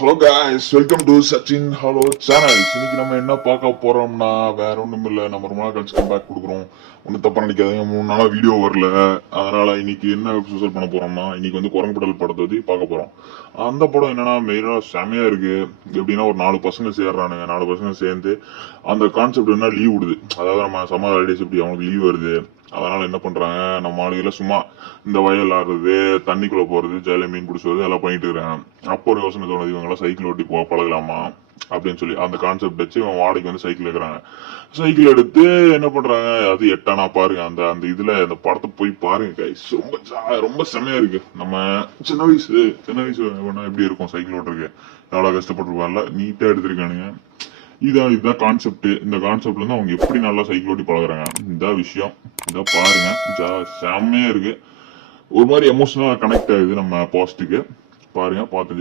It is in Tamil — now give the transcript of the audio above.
Hello guys, welcome to Sachin hello channel. இன்னைக்கு நம்ம என்ன பார்க்க போறோம்னா வேற ஒண்ணும் இல்ல. நம்ம ரொம்ப நாள் கழிச்சு கம்பேக் கொடுக்குறோம். ஒன்னும் தப்பா நினைக்காதீங்க, 3 நாளா வீடியோ வரல. அதனால இன்னைக்கு என்ன எபிசோட் பண்ண போறோம்னா, இன்னைக்கு வந்து குரங்குபடல் படத்தை பத்தி பார்க்க போறோம். அந்த படம் என்னன்னா மெயினா செமையா இருக்கு. எப்படின்னா ஒரு 4 பசங்க சேர்றானுங்க. 4 பசங்க சேர்ந்து அந்த கான்செப்ட் என்ன லீவ் விடுது. அதாவது நம்ம சம்மர் ஹாலிடேஸ் இப்படி அவங்களுக்கு லீவ் வருது. அதனால என்ன பண்றாங்க, நம்ம ஆளுகளை சும்மா இந்த வயல் ஆடுறது, தண்ணிக்குள்ள போறது, ஜாலியா மீன் பிடிச்சது எல்லாம் பண்ணிட்டு இருக்காங்க. அப்போ ஒரு யோசனை தோணுது, இவங்க எல்லாம் சைக்கிள் ஓட்டி பழகலாமா அப்படின்னு சொல்லி அந்த கான்செப்ட் வச்சு இவன் வாடகைக்கு வந்து சைக்கிள் எடுக்கிறாங்க. சைக்கிள் எடுத்து என்ன பண்றாங்க, அது எட்டானா பாருங்க. அந்த அந்த இதுல அந்த படத்தை போய் பாருங்க கைஸ். ரொம்ப செமையா இருக்கு. நம்ம சின்ன வயசு எப்படி இருக்கும் சைக்கிள் ஓட்டுறதுக்கு, எவ்வளவு கஷ்டப்பட்டுருப்பாங்கல்ல, நீட்டா எடுத்திருக்கானுங்க. இதுதான் கான்செப்ட். இந்த கான்செப்ட்ல இருந்து அவங்க எப்படி நல்லா சைக்கிள் ஓட்டி பழகுறாங்க, இந்த விஷயம் இத பாருங்க. செம்மையா இருக்கு. ஒரு மாதிரி எமோஷனலா கனெக்ட் ஆகுது நம்ம பாஸ்டுக்கு. பாருங்க, பார்த்து